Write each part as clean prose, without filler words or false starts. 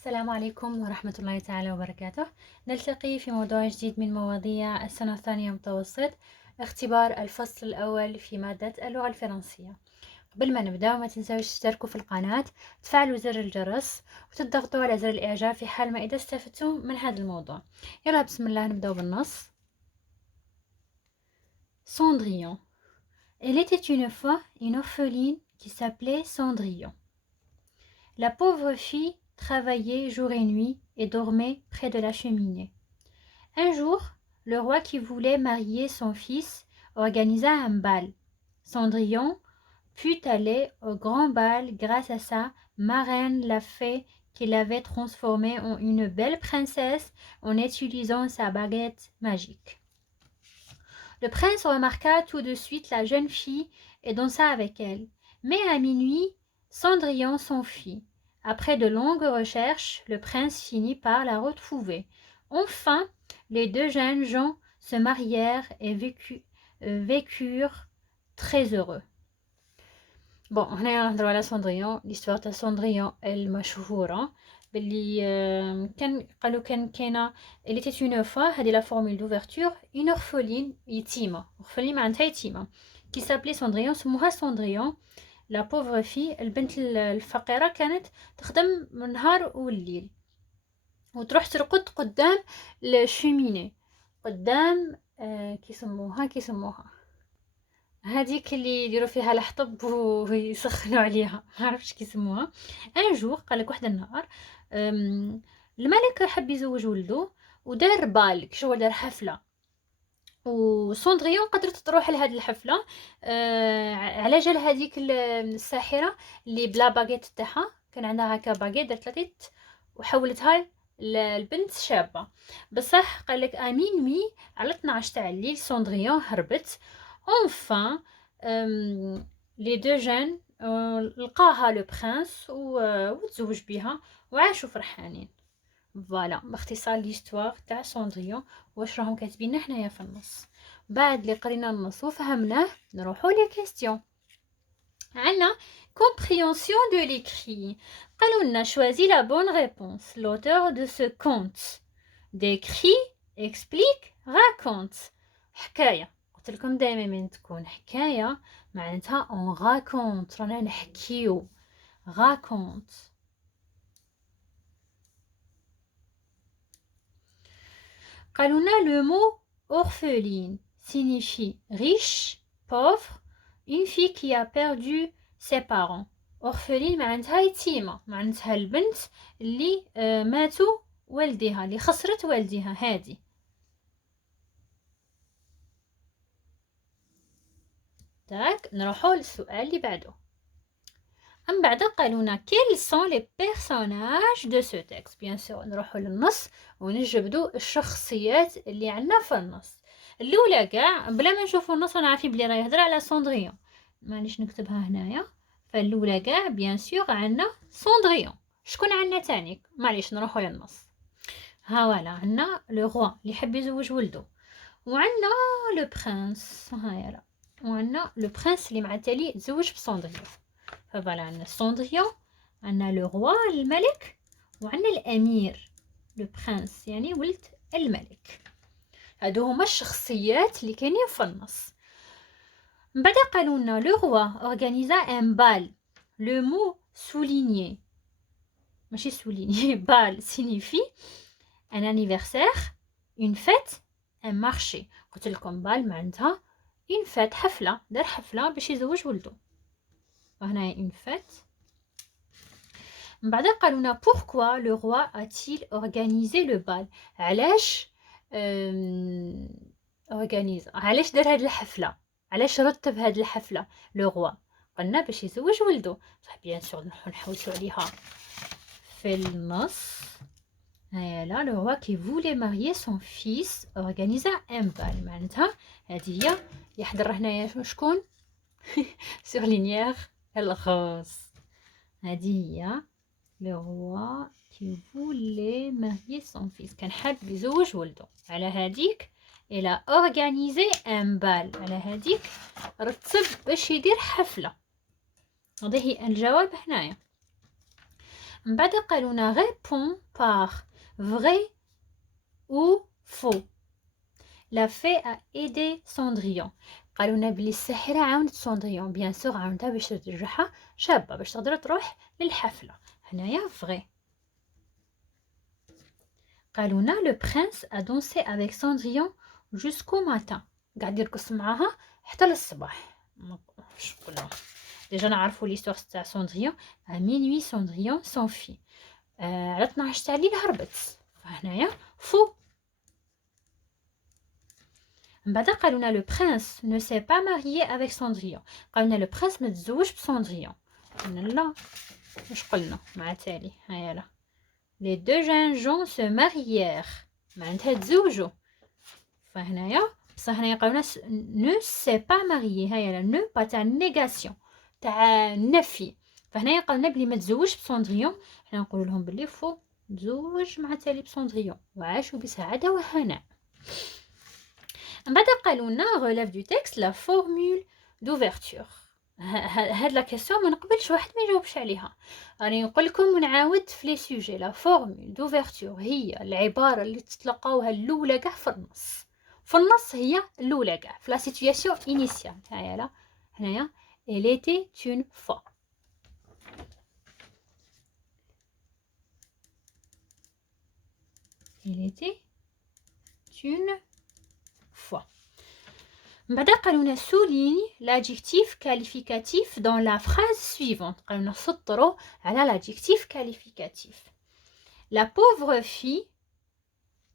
السلام عليكم ورحمة الله تعالى وبركاته. نلتقي في موضوع جديد من مواضيع السنة الثانية متوسط، اختبار الفصل الأول في مادة اللغة الفرنسية. قبل ما نبدأ ما تنسوش تشتركوا في القناة، تفعلوا زر الجرس وتضغطوا على زر الإعجاب في حال ما إذا استفدتم من هذا الموضوع. يلا بسم الله نبدأ بالنص. Cendrillon. Elle était une fois une orpheline qui s'appelait Cendrillon. La pauvre fille travaillait jour et nuit et dormait près de la cheminée. Un jour, le roi qui voulait marier son fils organisa un bal. Cendrillon put aller au grand bal grâce à sa marraine la fée qui l'avait transformée en une belle princesse en utilisant sa baguette magique. Le prince remarqua tout de suite la jeune fille et dansa avec elle. Mais à minuit, Cendrillon s'enfuit. Après de longues recherches, le prince finit par la retrouver. Enfin, les deux jeunes gens se marièrent et vécurent très heureux. Bon, هنا نهضروا على سندريون، ليستوار تاع سندريون المشهورة باللي قالوا كان كاينه اللي تيت اون فوا. هذه لا فورمول دوفرتور اون اورفولين يتيمه، اورفولين معناتها يتيمه، كي سابلي سندريون، سموها سندريون لا بوفر في. البنت الفقيره كانت تخدم النهار والليل وتروح ترقد قدام الشوميني، قدام كيسموها هذيك اللي يديروا فيها الحطب ويسخنوا عليها، ما عرفتش كيسموها. ان جور قالك واحد النهار الملك حب يزوج ولده ودار بال، شو دار حفله، وسندريون قدرت تروح لهاد الحفله على جال هذيك الساحره اللي بلا باغيت تاعها، كان عندها هكا باغيت دارت لاتيت وحولتها البنت شابه. بصح قالك امين مي على 12 تاع الليل سندريون هربت. Enfin, les deux jeunes لقاها لو برانس وتزوج بها وعاشوا فرحانين. فوالا باختصار ليستوار تاع سندريون. واش راهم كاتبين هنايا في النص؟ بعد اللي قرينا النص وفهمناه نروحوا لي كيستيون. عندنا compréhension de l'écrit. قالوا لنا choisis la bonne réponse. L'auteur de ce conte décrit, explique, raconte. حكايه، قلت لكم دائما من تكون حكايه معناتها اون راكونت، رانا نحكيو. راكونت. قالوا لنا لو مو orpheline signifie riche, pauvre, une fille qui a perdu ses parents. orpheline معناتها يتيمه، معناتها البنت اللي ماتوا والديها، اللي خسرت والديها. هذه تاك. نروحوا للسؤال اللي بعده. أم بعد قالونا quels sont les personnages de ce texte. bien sûr نروحوا للنص ونجبدوا الشخصيات اللي عندنا في النص. الاولى كاع بلا ما نشوفوا النص انا عارفين بلي راه يهضر على سندريون، مانيش نكتبها هنايا. فالاولى كاع بيان سور عندنا سندريون. شكون عندنا تانيك؟ معليش نروحوا للنص. ها ولا عندنا لو روا اللي يحب يزوج ولده، وعندنا لو برانس هايا لا، وعندنا لو برانس اللي مع التالي تزوج بسندريون. فوالا عندنا سندريون، عندنا لو روا الملك، وعندنا الامير لو برانس يعني ولد الملك. هادو هما الشخصيات اللي كاينين في النص. من بعد قالوا لنا لو روا اورغانيزا ان بال. لو مو سولينيي ماشي سولينيي بال سينيفي ان انيفرسير، اون فيت، ان مارشي. قلت لكم بال معناتها اون فيت، حفله، دار حفله باش يزوج ولده، وهنا اون فيت. من بعد قالوا لنا pourquoi le roi a-t-il organisé le bal. علاش علاش دار هاد الحفله، علاش رتب هاد الحفله لو روا؟ قلنا باش يزوج ولده. صح بيان سور نحوسوا عليها في النص. هيا لا لو روا كي فولي ماريي سون فيس اورغانيزا ان بال، معناتها هذه هي يحضر هنايا شكون سورلينيير الغوص. هذه هي لو روا كي فولي ماريي سون فيس، كان حاب يزوج ولده. على هذيك الى اورغانيزي ان بال، على هذيك رتب باش يدير حفله. هذه هي الجواب هنايا. من بعد قالوا لنا répond par vrai ou faux. La fée a aidé Cendrillon. قالوا لنا بلي الساحرة عاونت سوندريون، بيان سور عاونتها باش ترجعها شابة باش تقدر تروح للحفلة. هنايا فري. قالوا لنا le prince a dansé avec Cendrillon jusqu'au matin. قاعد يرقص معاها حتى للصباح. واش قلنا ديجا نعرفوا ليستوار تاع سوندريون. à minuit Cendrillon s'enfuit. على 12 تاع الليل هربت. فهنايا فو. من بعد قالوا لنا le prince ne s'est pas marié avec Cendrillon. قالوا لنا le prince ما تزوجش بسوندريون. قلنا لا. واش قلنا مع تالي هيا لا les deux jeunes gens se marièrent معناتها تزوجوا. فهنايا بصح هنايا قالوا لنا ne s'est pas marié. هيا لا ne با تاع نيغاسيون تاع النفي. فهنايا قالوا لنا بلي ما تزوجش بسوندريون. حنا نقول لهم بلي فو تزوج مع تالي بسوندريون وعاشوا بسعاده وهناء. من بعد قالوا لنا relève du texte la formule d'ouverture. هاد لا كيسيون ما نقبلش واحد ما يجاوبش عليها. راني نقول لكم ونعاود في لي سوجي. لا فورمول دوفرتور هي العباره اللي تتلقاوها الاولى كاع في النص. في النص هي الاولى كاع في لا سيتوياسيون انيسيال. هيا لا هنايا elle était une fois. elle était une fois. من بعد قالوا لنا souligne l'adjectif qualificatif dans la phrase suivante. قالوا لنا سطروا على l'adjectif qualificatif. La pauvre fille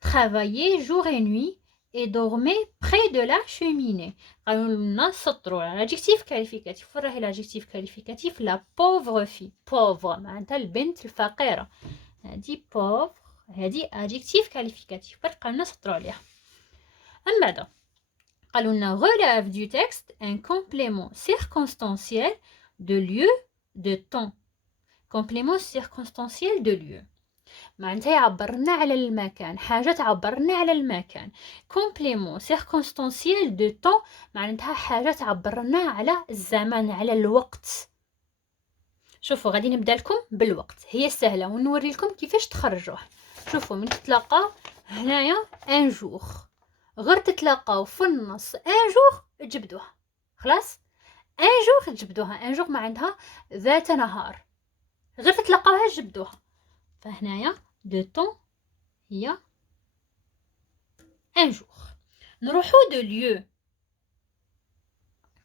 travaillait jour et nuit et dormait près de la cheminée. قالوا لنا سطروا على l'adjectif qualificatif. وين راهي l'adjectif qualificatif؟ la pauvre fille. pauvre معناتها البنت الفقيرة. هذه pauvre هذه adjectif qualificatif. قالوا لنا سطروا عليها. من بعد قالوا لنا relève du texte un complément circonstanciel de lieu de temps. complément circonstanciel de lieu معناتها يعبرنا على المكان. حاجة تعبرنا على المكان. complément circonstanciel de temps معناتها حاجة تعبرنا على الزمن على الوقت. شوفوا غادي نبدا لكم بالوقت. هي سهلة ونوري لكم كيفاش تخرجوه. شوفوا من تتلاقاو هنايا ان جور غير تتلاقاو في النص ان جور تجبدوها خلاص. ان جور تجبدوها. ان جور ما عندها ذات نهار غير تتلاقاوها تجبدوها. فهنايا دو طون هي ان جور. نروحو دو ليو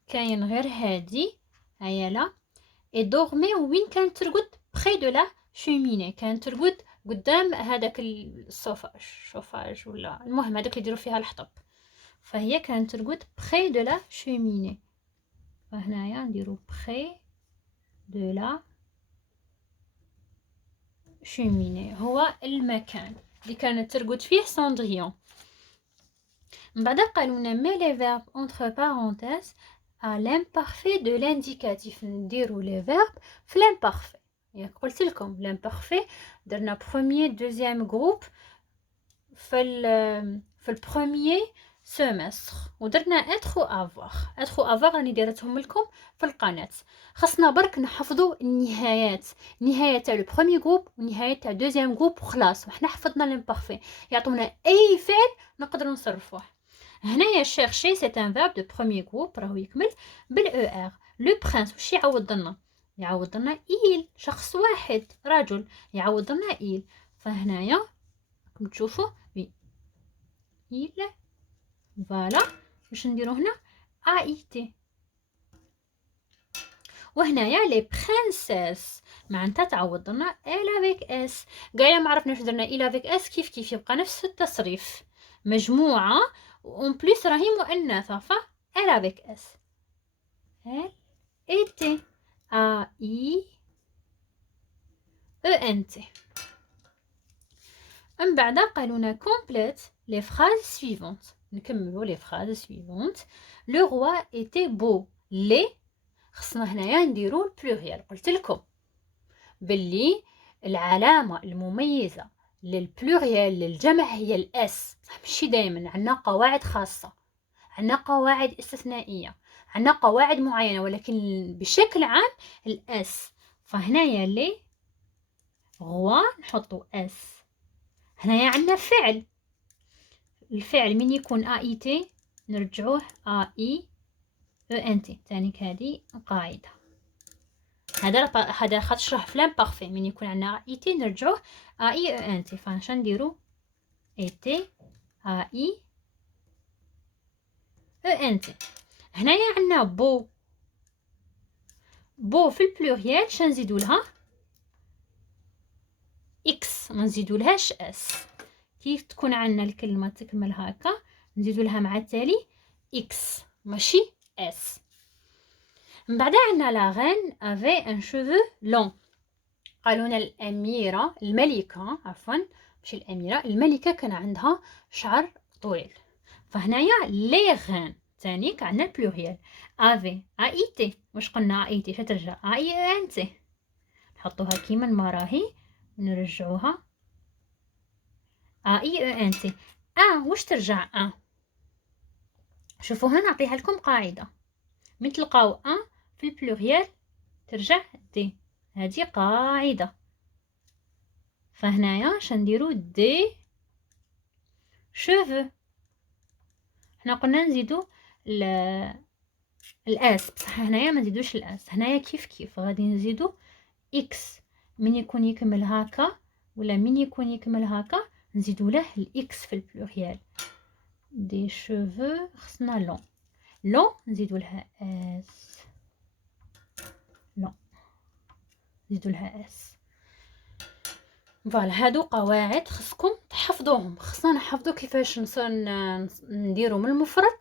كاين غير هادي هيا لا اي دورمي وين كانت ترقد بخي دو لا شوميني. كانت ترقد قدام هذاك الشوفاج ولا المهم هذاك اللي يديروا فيها الحطب. فهي كانت ترقد بخي دو لا شوميني. فهنايا نديرو بخي دو لا شوميني هو المكان اللي كانت ترقد فيه ساندريون. من بعد قالوا لنا مي لي فيرب entre parenthèses à l'imparfait de l'indicatif. نديرو لي فيرب في l'imparfait. ياك قلت لكم l'imparfait درنا premier deuxième groupe في البروميير سيمستر ودرنا être و avoir. être و avoir راني ديرتهم لكم في القناه. خاصنا برك نحفظوا النهايات. النهايه تاع لو بروميير جروب والنهايه تاع دوزيام جروب وخلاص. وحنا حفظنا لامبارفي يعطونا اي فعل نقدروا نصرفوه. هنايا chercher c'est un verbe de premier groupe راهو يكمل بالاو ار. لو برانس واش يعوض لنا؟ يعوض لنا il شخص واحد رجل يعوض لنا il. فهنايا راكم تشوفوا il فوالا باش نديرو هنا a été. وهنايا لي برانسيس معناتها تعوض لنا ال افيك اس. كاع ما عرفناش درنا ال افيك اس كيف يبقى نفس التصريف. مجموعه اون بليس راهي مؤنثه ف ال افيك اس. ال ايتي ا اي او ان تي. من بعد قالونا كومبليت لي فراز سويفونت. نكملوا لي فراز سويفونت. لو روا ايتي بو. لي خصنا هنايا نديرو البلوريال. قلت لكم باللي العلامه المميزه للبلوريال للجمع هي الاس. ماشي دائما عندنا قواعد خاصه عندنا قواعد استثنائيه عندنا قواعد معينه ولكن بشكل عام الاس. فهنايا لي roi نحطو اس. هنايا عندنا فعل، الفعل من يكون اي تي نرجعوه اي او ان تي. تانيك هذه قاعده. هذا خاطر شرح فلان بارفي، من يكون عندنا اي تي نرجعوه اي او ان تي. فاش نديرو اي تي اي او ان تي. هنايا عندنا بو. بو في البلوريال شنزيدو لها اكس، ما نزيدو لهاش اس. كيف تكون عندنا الكلمه تكمل هكا نزيدو لها مع التالي اكس ماشي اس. من بعد عندنا لا غين افي ان شوفو لون. قالوا لنا الاميره الملكه، عفوا ماشي الاميره، الملكه كان عندها شعر طويل. فهنايا لي غين تانيك عندنا البلوريال افي اي تي. واش قلنا اي تي شترجع اي ان تي، نحطوها كيما ما راهي نرجعوها اي او ان تي. واش ترجع شوفوا هنا نعطيها لكم قاعده. من تلقاو في البلوريال ترجع دي، هذه قاعده. فهنايا شنديرو دي شوفو. حنا قلنا نزيدو الاس، بصح هنايا ما نزيدوش الاس. هنايا كيف كيف غادي نزيدو اكس. من يكون يكمل هكا ولا من يكون يكمل هكا نزيدو له الاكس في البلوريال. دي شوفو خصنا لون. لون نزيدو لها اس. لون نزيدو لها اس. فوالا هادو قواعد خصكم تحفظوهم. خصنا نحفظو كيفاش نديرو من المفرد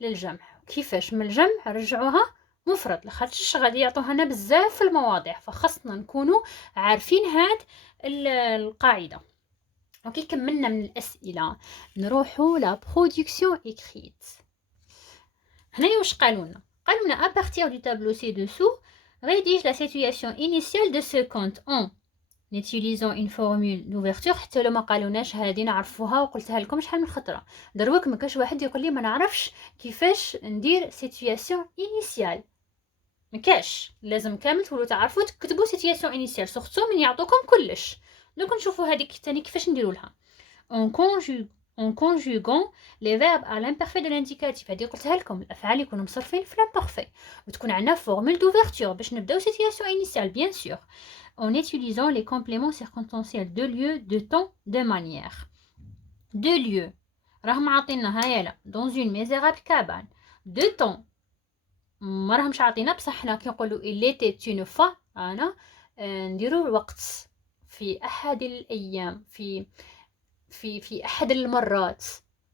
للجمع، كيفاش من الجمع رجعوها مفرد، لخاطرش غادي يعطوها لنا بزاف المواضيع، فخصنا نكونوا عارفين هاد القاعده. وكي كملنا من الاسئله نروحوا لا برودكسيون ايكريت. هنايا واش قالولنا؟ قالولنا à partir du tableau ci-dessous rédige la situation initiale de ce compte en utilisant une formule d'ouverture. حتى لو ما قالوناش هذه نعرفوها وقلتها لكم شحال من خطره. دروك ما كاش واحد يقول لي ما نعرفش كيفاش ندير سيتوياسيون انيسيال. ما كاش، لازم كامل تولوا تعرفوا تكتبوا سيتوياسيون انيسيال سورتو من يعطوكم كلش. دوك نشوفوا هذيك ثاني كيفاش نديروا لها. en conjuguant les verbes à l'imparfait de l'indicatif. هذه قلتها لكم الافعال يكونوا مصرفين في l'imparfait وتكون عندنا formule d'ouverture باش نبداو situation initiale bien sûr en utilisant les compléments circonstanciels de lieu, de temps, de manière. De lieu راهم عاطينا هايلا dans une misérable cabane. De temps ما راهمش عاطينا بصح حنا كي نقولوا il était une fois انا نديروا الوقت في احد الايام، في احد المرات.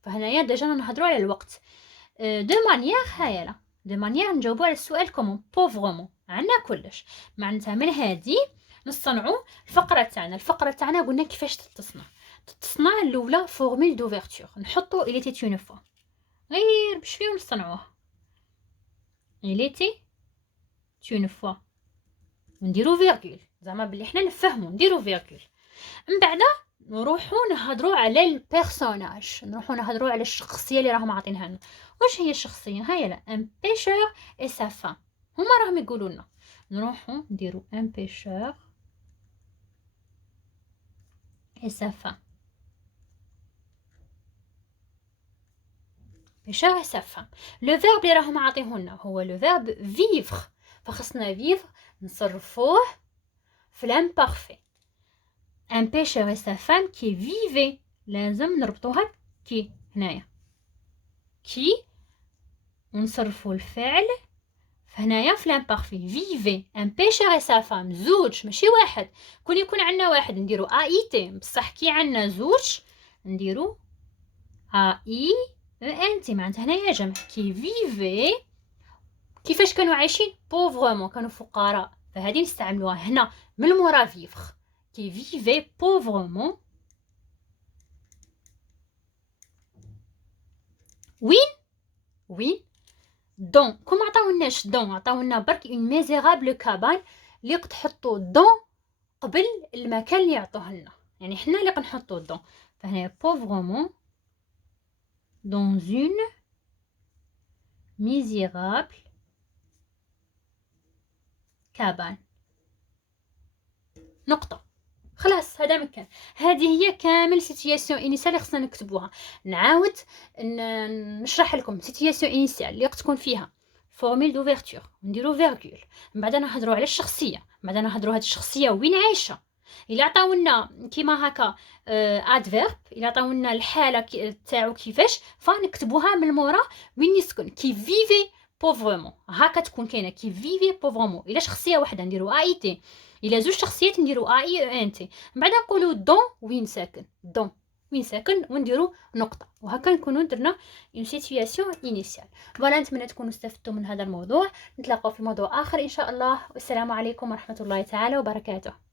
فهنايا ديجا نهضروا على الوقت. دو مانيير هايلا، دو مانيير نجاوبوا على السؤال كومون بوفغمون عندنا كلش. معناتها من هذه نصنعوا الفقره تاعنا. الفقره تاعنا قلنا كيفاش تتصنع الاولى فورمول دوفرتور. نحطوا il était une fois غير بشويه ونصنعوها il était une fois ونديروا فيرغول زعما بلي حنا نفهموا نديروا فيرغول. من بعد نروحوا نهضروا على البيرسوناج، نروحوا نهضروا على الشخصيه اللي راهم عاطينها لنا. واش هي الشخصيه؟ هيا لا ان بيشور اي سا فام. هما راهم يقولوا لنا نروحوا نديروا ان بيشور اي سا فام. بيشور اي سا فام. لو فيرب اللي راهم عاطيوه لنا هو لو فيرب فيفر. فخصنا فيفر نصرفوه في l'imparfait. un pêcheur et sa femme qui vivaient لازم نربطوها كي هنايا كي ونصرفوا الفعل فهنايا في l'imparfait. vivaient un pêcheur et sa femme زوج ماشي واحد. كون يكون عندنا واحد نديرو ايتي، بصح كي عندنا زوج نديرو اي ان تي. معناتها هنايا جمع كي فيفي. كيفاش كانوا عايشين؟ بوفرمون كانوا فقراء، فهذه نستعملوها هنا من مورا فيفر qui vivait pauvrement. وين دون. كون ما عطاولناش دون، عطاولنا برك اون ميزيرابل كابان اللي تحطوا دون قبل المكان اللي يعطوه لنا، يعني حنا اللي نحطوا دون. فهنا pauvrement dans une misérable cabane. نقطه. خلاص هذا مكان. هذه هي كامل سيتياسيون انيسيال اللي خصنا نكتبوها. نعاود نشرح لكم سيتياسيون انيسيال اللي تكون فيها فورميل دوفيرتور، نديرو فيرغول، من بعد نهضروا على الشخصيه، من بعد نهضروا هاد الشخصيه وين عايشه. الا عطاونا كيما هكا ادفيرب، الا عطاونا الحاله تاعو كيفاش، فنكتبوها من مورا وين يسكن، كي فيفي بوفرمون، هكا تكون كاينه كي فيفي بوفرمون. الا شخصيه واحده نديرو اي تي، الا زوج شخصيات نديرو اي ان تي، من بعد نقولوا دون وين ساكن، دون وين ساكن، ونديرو نقطه، وهكا نكونوا درنا اون سيتوياسيون انيسيال. فوالا، نتمنى تكونوا استفدتوا من هذا الموضوع. نتلاقاو في موضوع اخر ان شاء الله، والسلام عليكم ورحمه الله تعالى وبركاته.